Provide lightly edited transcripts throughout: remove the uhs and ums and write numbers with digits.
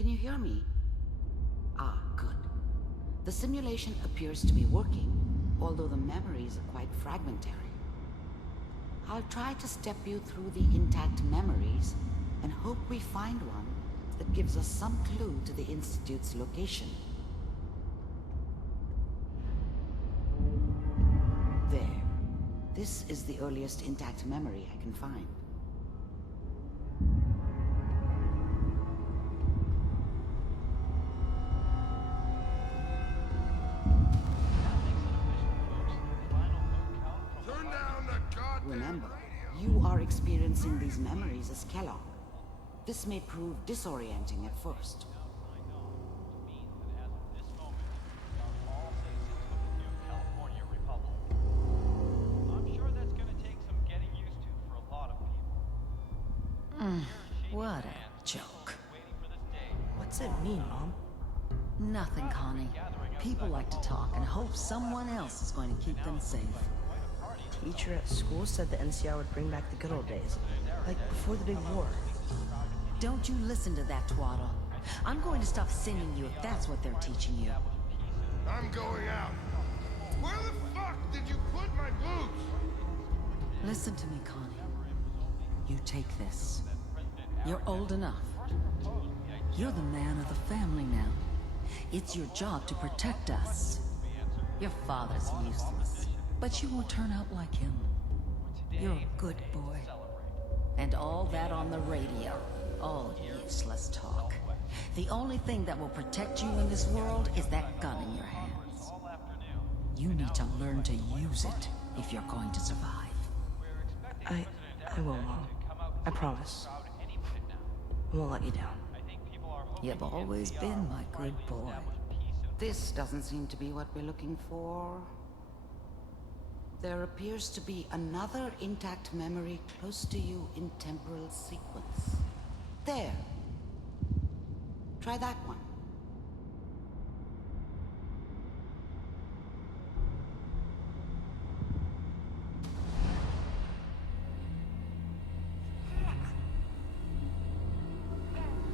Can you hear me? Ah, good. The simulation appears to be working, although the memories are quite fragmentary. I'll try to step you through the intact memories and hope we find one that gives us some clue to the Institute's location. There. This is the earliest intact memory I can find. Remember, you are experiencing these memories as Kellogg. This may prove disorienting at first. What a joke. What's it mean, Mom? Nothing, Connie. People like to talk and hope someone else is going to keep them safe. Teacher at school said the NCR would bring back the good old days, like before the big war. Don't you listen to that twaddle. I'm going to stop singing you if that's what they're teaching you. I'm going out. Where the fuck did you put my boots? Listen to me, Connie. You take this. You're old enough. You're the man of the family now. It's your job to protect us. Your father's useless, but you won't turn out like him. You're a good boy. And all that on the radio, all useless talk. The only thing that will protect you in this world is that gun in your hands. You need to learn to use it if you're going to survive. I will, Mom. I promise. I won't let you down. You've always been my good boy. This doesn't seem to be what we're looking for. There appears to be another intact memory close to you in Temporal Sequence. There. Try that one.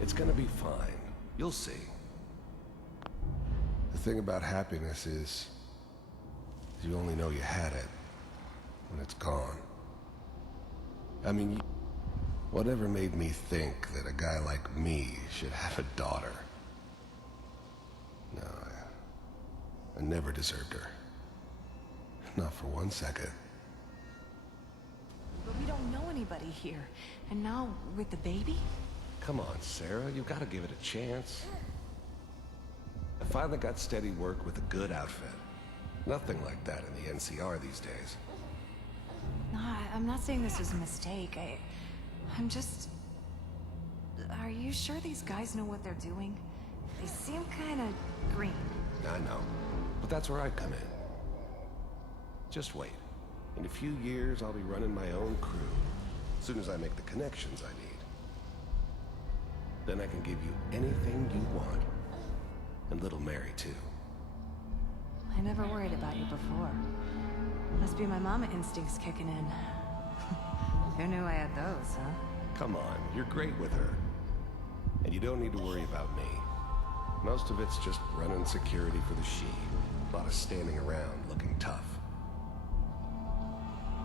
It's gonna be fine. You'll see. The thing about happiness is, you only know you had it when it's gone. I mean, whatever made me think that a guy like me should have a daughter? No, I never deserved her. Not for 1 second. But we don't know anybody here. And now, with the baby? Come on, Sarah, you've got to give it a chance. I finally got steady work with a good outfit. Nothing like that in the NCR these days. No, I'm not saying this was a mistake. I'm just... Are you sure these guys know what they're doing? They seem kind of green. I know, but that's where I come in. Just wait. In a few years, I'll be running my own crew. As soon as I make the connections I need. Then I can give you anything you want. And little Mary, too. I never worried about you before. Must be my mama instincts kicking in. Who knew I had those, huh? Come on, you're great with her. And you don't need to worry about me. Most of it's just running security for the she. A lot of standing around looking tough.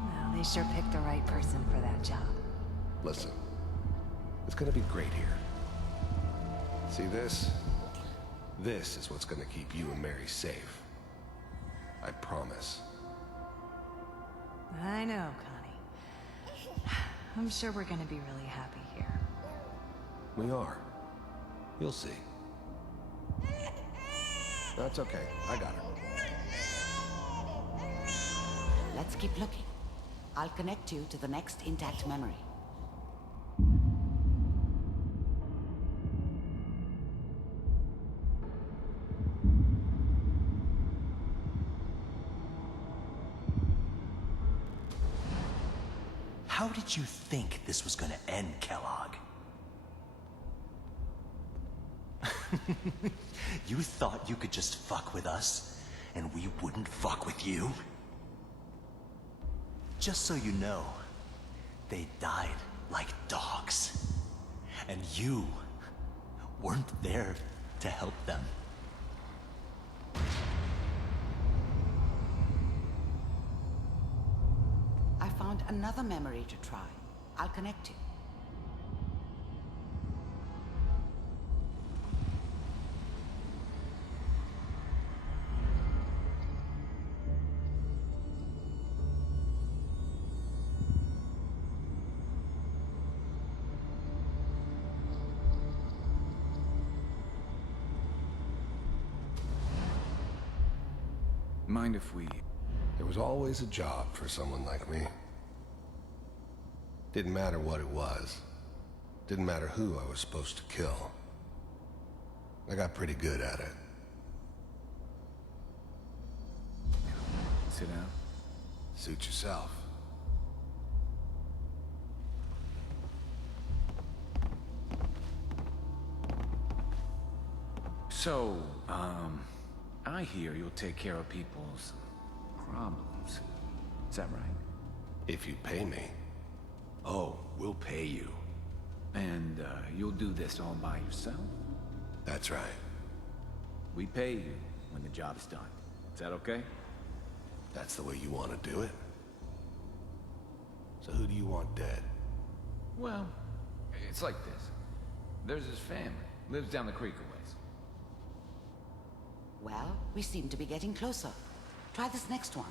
Well, they sure picked the right person for that job. Listen, it's gonna be great here. See this? This is what's gonna keep you and Mary safe. I promise. I know, Connie. I'm sure we're gonna be really happy here. We are. You'll see. That's okay. I got her. Let's keep looking. I'll connect you to the next intact memory. How did you think this was gonna end, Kellogg? You thought you could just fuck with us, and we wouldn't fuck with you? Just so you know, they died like dogs. And you weren't there to help them. I found another memory to try. I'll connect you. Mind if we... There was always a job for someone like me. Didn't matter what it was. Didn't matter who I was supposed to kill. I got pretty good at it. Sit down. Suit yourself. So, I hear you'll take care of people's problems. Is that right? If you pay me. Oh, we'll pay you. And, you'll do this all by yourself? That's right. We pay you when the job's done. Is that okay? That's the way you want to do it. So who do you want dead? Well, it's like this. There's his family. Lives down the creek a ways. Well, we seem to be getting closer. Try this next one.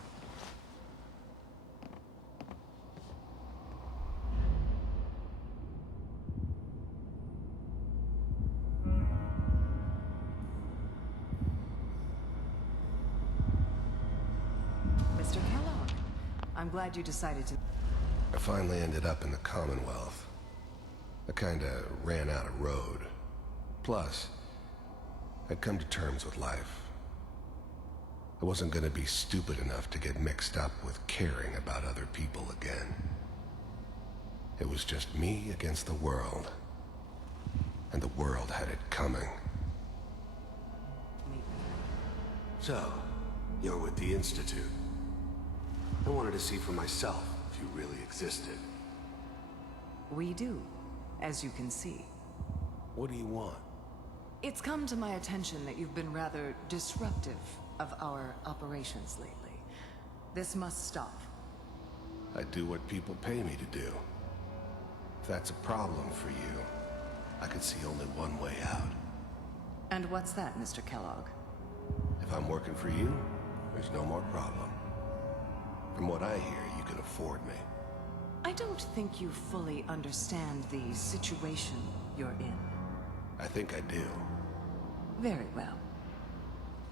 Mr. Kellogg, I'm glad you decided to... I finally ended up in the Commonwealth. I kinda ran out of road. Plus, I'd come to terms with life. I wasn't gonna be stupid enough to get mixed up with caring about other people again. It was just me against the world. And the world had it coming. So, you're with the Institute. I wanted to see for myself if you really existed. We do, as you can see. What do you want? It's come to my attention that you've been rather disruptive of our operations lately. This must stop. I do what people pay me to do. If that's a problem for you, I can see only one way out. And what's that, Mr. Kellogg? If I'm working for you, there's no more problem. From what I hear, you can afford me. I don't think you fully understand the situation you're in. I think I do. Very well.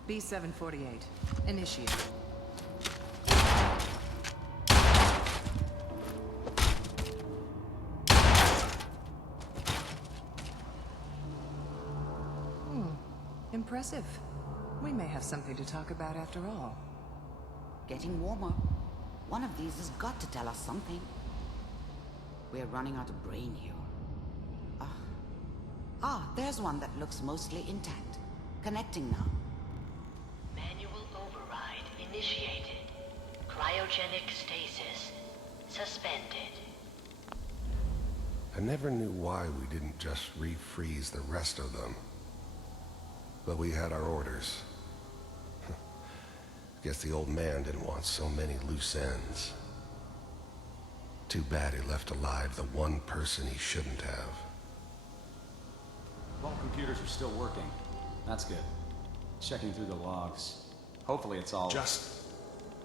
B-748, initiate. Impressive. We may have something to talk about after all. Getting warmer. One of these has got to tell us something. We're running out of brain here. There's one that looks mostly intact. Connecting now. Manual override initiated. Cryogenic stasis suspended. I never knew why we didn't just refreeze the rest of them. But we had our orders. Guess the old man didn't want so many loose ends. Too bad he left alive the one person he shouldn't have. All computers are still working. That's good. Checking through the logs. Hopefully it's all... Just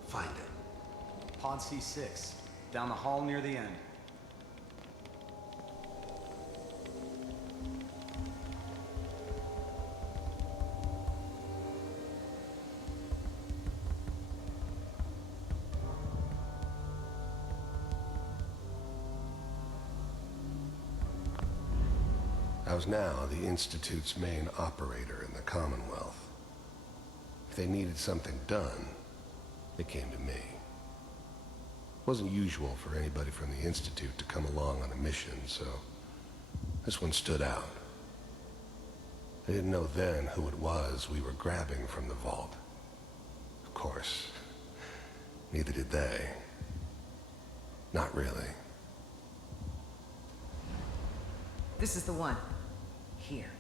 find it. Pod C6. Down the hall near the end. I was now the Institute's main operator in the Commonwealth. If they needed something done, they came to me. It wasn't usual for anybody from the Institute to come along on a mission, so this one stood out. I didn't know then who it was we were grabbing from the vault. Of course, neither did they. Not really. This is the one. Here.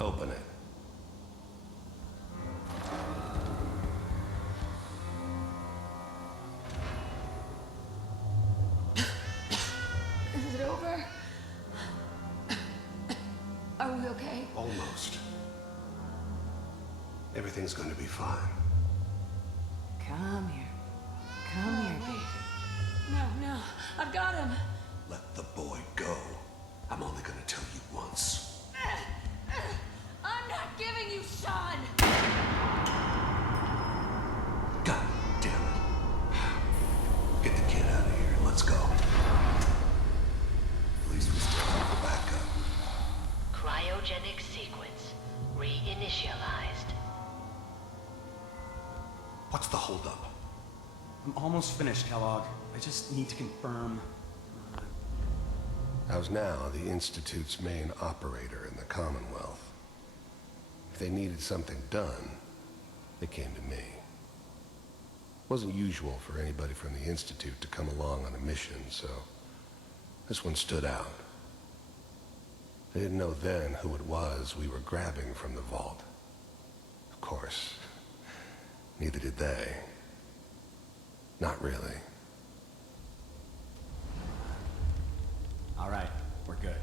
Open it. Is it over? Are we okay? Almost. Everything's gonna be fine. Come here. Come here, baby. No, I've got him. Let the boy go. I'm only gonna tell you once. I'm not giving you Sean! God damn it. Get the kid out of here. Let's go. At least we still have the backup. Cryogenic sequence reinitialized. What's the holdup? I'm almost finished, Kellogg. I just need to confirm. I was now the Institute's main operator in the Commonwealth. If they needed something done, they came to me. It wasn't usual for anybody from the Institute to come along on a mission, so this one stood out. They didn't know then who it was we were grabbing from the vault. Of course, neither did they. Not really. All right, we're good.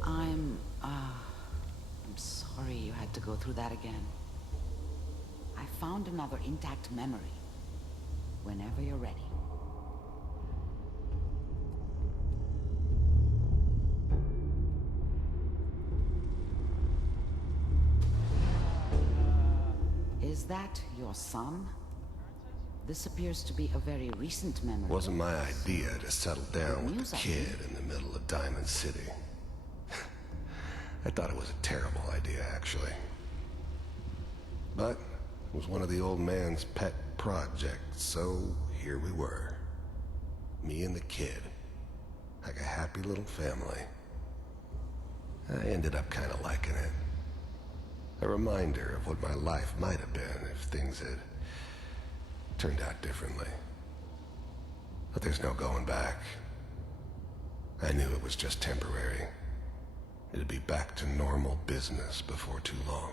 I'm sorry you had to go through that again. I found another intact memory. Whenever you're ready. Is that your son? This appears to be a very recent memory. Wasn't my idea to settle down with the kid in the middle of Diamond City. I thought it was a terrible idea, actually. But it was one of the old man's pet projects, so here we were. Me and the kid. Like a happy little family. I ended up kind of liking it. A reminder of what my life might have been if things had turned out differently. But there's no going back. I knew it was just temporary. It'd be back to normal business before too long.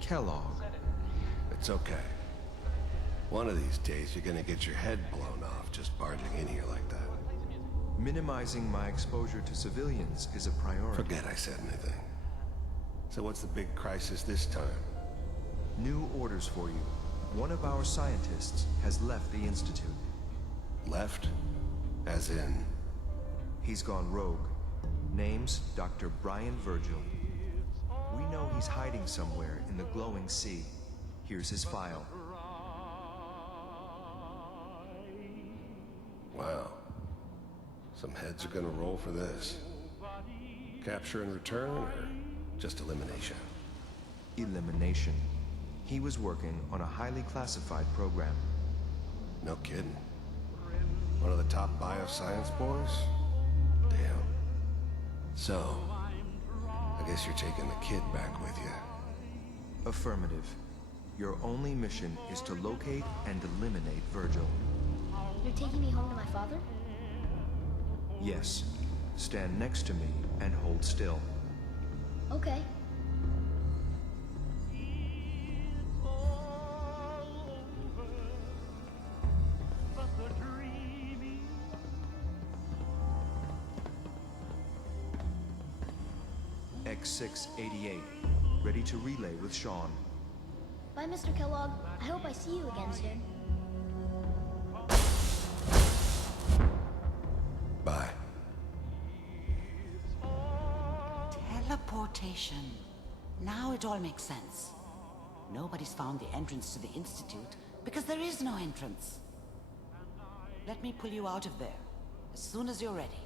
Kellogg. It's okay. One of these days you're gonna get your head blown off just barging in here like that. Minimizing my exposure to civilians is a priority. Forget I said anything. So what's the big crisis this time? New orders for you. One of our scientists has left the Institute. Left? As in? He's gone rogue. Name's Dr. Brian Virgil. We know he's hiding somewhere in the glowing sea. Here's his file. Wow. Some heads are gonna roll for this. Capture and return, or just elimination? Elimination. He was working on a highly classified program. No kidding. One of the top bioscience boys? Damn. So, I guess you're taking the kid back with you. Affirmative. Your only mission is to locate and eliminate Virgil. You're taking me home to my father? Yes. Stand next to me and hold still. Okay. X688. Ready to relay with Sean. Bye, Mr. Kellogg. I hope I see you again soon. Bye. Teleportation. Now it all makes sense. Nobody's found the entrance to the Institute because there is no entrance. Let me pull you out of there as soon as you're ready.